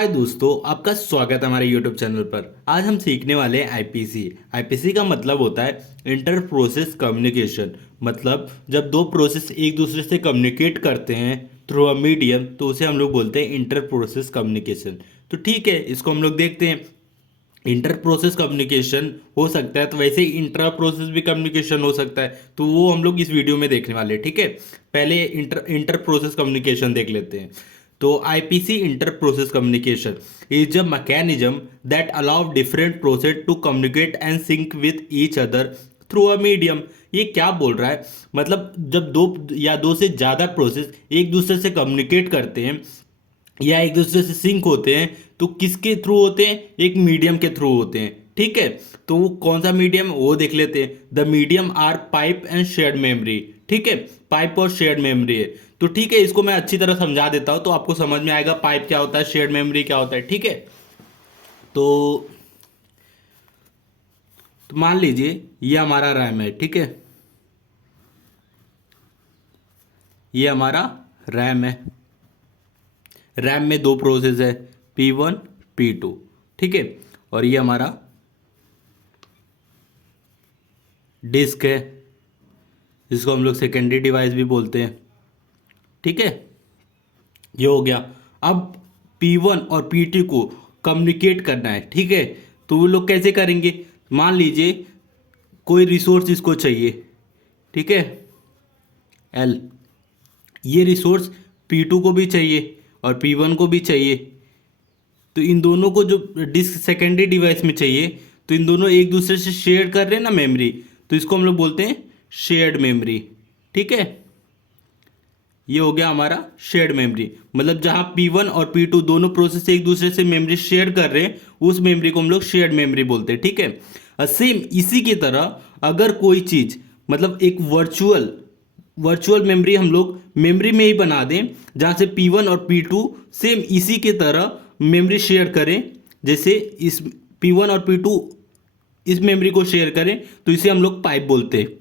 हाय दोस्तों, आपका स्वागत है हमारे यूट्यूब चैनल पर। आज हम सीखने वाले हैं आईपीसी। आईपीसी का मतलब होता है इंटर प्रोसेस कम्युनिकेशन। मतलब जब दो प्रोसेस एक दूसरे से कम्युनिकेट करते हैं थ्रू अ मीडियम, तो उसे हम लोग बोलते हैं इंटर प्रोसेस कम्युनिकेशन। तो ठीक है, इसको हम लोग देखते हैं। इंटर प्रोसेस कम्युनिकेशन हो सकता है, तो वैसे ही इंट्रा प्रोसेस भी कम्युनिकेशन हो सकता है, तो वो हम लोग इस वीडियो में देखने वाले हैं। ठीक है, पहले इंटर इंटर प्रोसेस कम्युनिकेशन देख लेते हैं। तो IPC inter process communication is a mechanism that allow different process to communicate and sync with each other through a medium. ये क्या बोल रहा है? मतलब जब दो या दो से ज़्यादा प्रोसेस एक दूसरे से कम्युनिकेट करते हैं या एक दूसरे से सिंक होते हैं, तो किसके थ्रू होते हैं? एक मीडियम के थ्रू होते हैं। ठीक है, तो वो कौन सा मीडियम है वो देख लेते हैं। The medium are pipe and shared memory. ठीक है, पाइप और शेयर्ड मेमोरी है। तो ठीक है, इसको मैं अच्छी तरह समझा देता हूं तो आपको समझ में आएगा पाइप क्या होता है, शेयर्ड मेमोरी क्या होता है। ठीक है, तो मान लीजिए ये हमारा रैम है। ठीक है, ये हमारा रैम है। रैम में दो प्रोसेस है, P1 P2। ठीक है, और ये हमारा डिस्क है, जिसको हम लोग सेकेंडरी डिवाइस भी बोलते हैं। ठीक है, ये हो गया। अब P1 और P2 को कम्युनिकेट करना है। ठीक है, तो वो लोग कैसे करेंगे? मान लीजिए कोई रिसोर्स इसको चाहिए। ठीक है, एल, ये रिसोर्स P2 को भी चाहिए और P1 को भी चाहिए। तो इन दोनों को जो डिस्क सेकेंडरी डिवाइस में चाहिए, तो इन दोनों एक दूसरे से शेयर कर रहे हैं ना मेमोरी, तो इसको हम लोग बोलते हैं शेयर्ड मेमोरी। ठीक है, ये हो गया हमारा शेयर्ड मेमोरी। मतलब जहां P1 और P2 दोनों प्रोसेस एक दूसरे से मेमोरी शेयर कर रहे हैं, उस मेमोरी को हम लोग शेयर्ड मेमोरी बोलते हैं। ठीक है, सेम इसी की तरह अगर कोई चीज, मतलब एक वर्चुअल वर्चुअल मेमोरी हम लोग मेमोरी में ही बना दें, जहां से P1 और P2 सेम इसी की तरह मेमोरी शेयर करें। जैसे इस P1 और P2 इस मेमोरी को शेयर करें, तो इसे हम लोग पाइप बोलते हैं।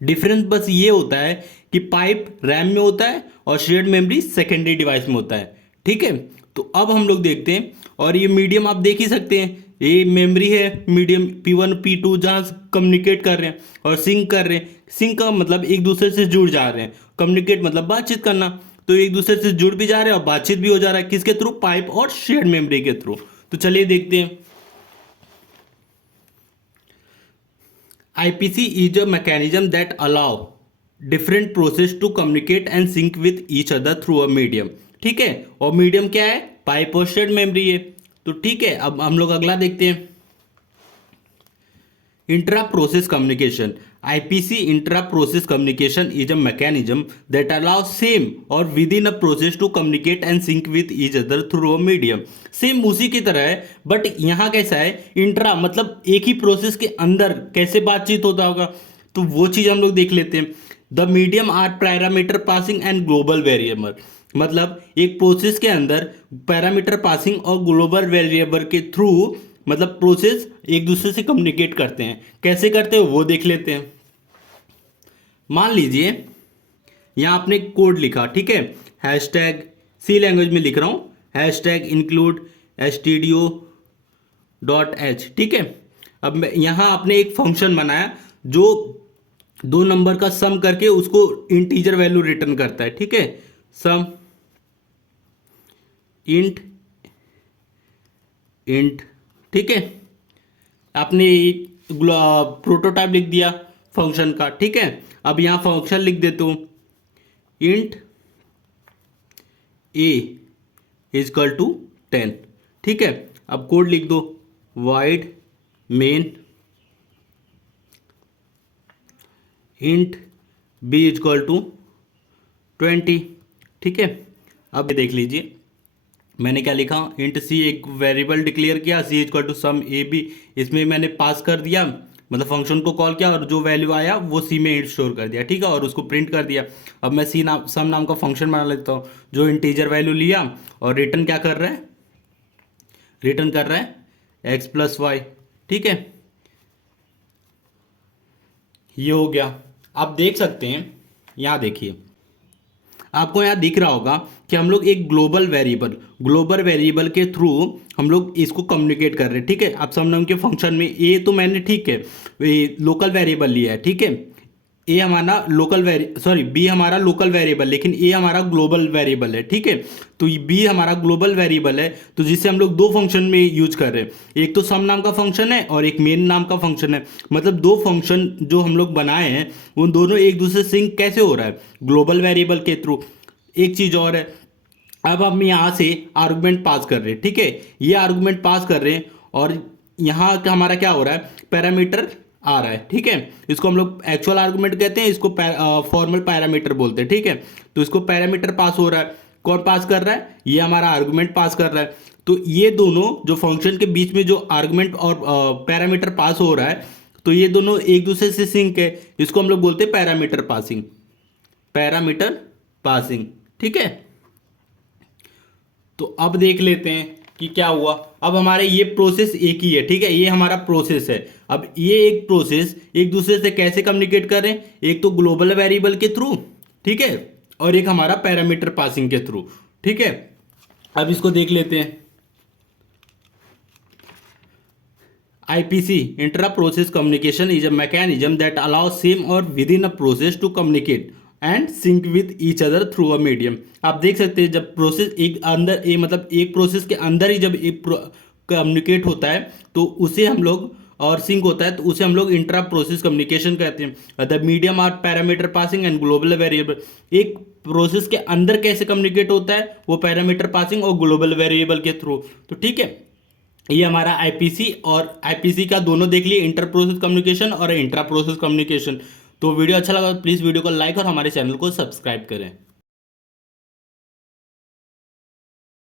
डिफरेंस बस ये होता है कि पाइप रैम में होता है और शेयर्ड मेमोरी सेकेंडरी डिवाइस में होता है। ठीक है, तो अब हम लोग देखते हैं। और ये मीडियम आप देख ही सकते हैं, ये मेमोरी है मीडियम P1 P2, जहां कम्युनिकेट कर रहे हैं और सिंक कर रहे हैं। सिंक का मतलब एक दूसरे से जुड़ जा रहे हैं, कम्युनिकेट मतलब बातचीत करना। तो एक दूसरे से जुड़ भी जा रहे हैं और बातचीत भी हो जा रहा है, किसके थ्रू? पाइप और शेयर्ड मेमोरी के थ्रू। तो चलिए देखते हैं। IPC is a mechanism that allow different process to communicate and sync with each other through a medium। ठीक है, और मीडियम क्या है? पाइप और शेयर्ड मेमोरी है। तो ठीक है, अब हम लोग अगला देखते हैं। Intra process communication. IPC intra process communication is a mechanism that allow same और with in a process to communicate and sync with each other through a medium. Same उसी की तरह है, बट यहाँ कैसा है? इंट्रा मतलब एक ही प्रोसेस के अंदर कैसे बातचीत होता होगा, तो वो चीज़ हम लोग देख लेते हैं। The medium are parameter passing and global variable. मतलब एक प्रोसेस के अंदर पैरामीटर पासिंग और ग्लोबल वेरिएबल के थ्रू, मतलब प्रोसेस एक दूसरे से कम्युनिकेट करते हैं। कैसे करते हैं वो देख लेते हैं। मान लीजिए यहां आपने कोड लिखा। ठीक है, हैशटैग सी लैंग्वेज में लिख रहा हूं, हैशटैग इंक्लूड stdio.h। ठीक है, अब मैं यहां आपने एक फंक्शन बनाया जो दो नंबर का सम करके उसको इंटीजर वैल्यू रिटर्न करता है। ठीक है, सम इंट इंट। ठीक है, आपने प्रोटोटाइप लिख दिया फंक्शन का। ठीक है, अब यहां फंक्शन लिख देता हूं, इंट ए इजकल टू 10। ठीक है, अब कोड लिख दो, void main int B equal to 20। ठीक है, अब देख लीजिए मैंने क्या लिखा। इंट सी एक वेरिएबल डिक्लेयर किया, C equal to sum A B, इसमें मैंने पास कर दिया, मतलब फंक्शन को कॉल किया और जो वैल्यू आया वो सी में इंट स्टोर कर दिया। ठीक है, और उसको प्रिंट कर दिया। अब मैं सी नाम सम नाम का फंक्शन बना लेता हूँ जो इंटीजर वैल्यू लिया और रिटर्न क्या कर रहा है? रिटर्न कर रहा है एक्स प्लस वाई। ठीक है, ये हो गया। आप देख सकते हैं, यहाँ देखिए आपको यहाँ दिख रहा होगा कि हम लोग एक ग्लोबल वेरिएबल के थ्रू हम लोग इसको कम्युनिकेट कर रहे हैं, ठीक है। अब सम नम के फंक्शन में ए तो मैंने, ठीक है, लोकल वेरिएबल लिया है, ठीक है। ए हमारा बी हमारा लोकल वेरिएबल, लेकिन ए हमारा ग्लोबल वेरिएबल है, ठीक है। तो बी हमारा ग्लोबल वेरिएबल है, तो जिसे हम लोग दो फंक्शन में यूज कर रहे हैं, एक तो सम नाम का फंक्शन है और एक मेन नाम का फंक्शन है। मतलब दो फंक्शन जो हम लोग बनाए हैं उन दोनों एक दूसरे से सिंक कैसे हो रहा है, ग्लोबल वेरिएबल के थ्रू। एक चीज और है, अब हम यहाँ से आर्गुमेंट पास कर रहे हैं, ठीक है, ये आर्गुमेंट पास कर रहे हैं और यहाँ का हमारा क्या हो रहा है, पैरामीटर आ रहा है, ठीक है। इसको हम लोग एक्चुअल आर्गुमेंट कहते हैं, इसको फॉर्मल पैरामीटर बोलते हैं, ठीक है। तो इसको पैरामीटर पास हो रहा है, कौन पास कर रहा है, ये हमारा आर्गुमेंट पास कर रहा है। तो ये दोनों जो फंक्शन के बीच में जो आर्गुमेंट और पैरामीटर पास हो रहा है, तो ये दोनों एक दूसरे से सिंक है, इसको हम लोग बोलते हैं पैरामीटर पासिंग, ठीक है। तो अब देख लेते हैं कि क्या हुआ। अब हमारे ये प्रोसेस एक ही है, ठीक है, ये हमारा प्रोसेस है। अब ये एक प्रोसेस एक दूसरे से कैसे कम्युनिकेट कर रहे हैं, एक तो ग्लोबल वेरिएबल के थ्रू, ठीक है, और एक हमारा पैरामीटर पासिंग के थ्रू, ठीक है। अब इसको देख लेते हैं। IPC, intra process communication, is a mechanism that allow same और with in a process to communicate and sync with each other through a medium. आप देख सकते हैं जब प्रोसेस एक अंदर मतलब एक प्रोसेस के अंदर ही जब एक कम्युनिकेट होता है तो उसे हम लोग, और सिंक होता है तो उसे हम लोग इंट्रा प्रोसेस कम्युनिकेशन कहते हैं। The medium are parameter passing and global variable. एक प्रोसेस के अंदर कैसे कम्युनिकेट होता है, वो पैरामीटर पासिंग और ग्लोबल वेरिएबल के थ्रू। तो ठीक है, ये हमारा आईपीसी और आईपीसी का दोनों देख लिए, इंटर प्रोसेस कम्युनिकेशन और इंट्रा प्रोसेस कम्युनिकेशन। तो वीडियो अच्छा लगा तो प्लीज़ वीडियो को लाइक और हमारे चैनल को सब्सक्राइब करें।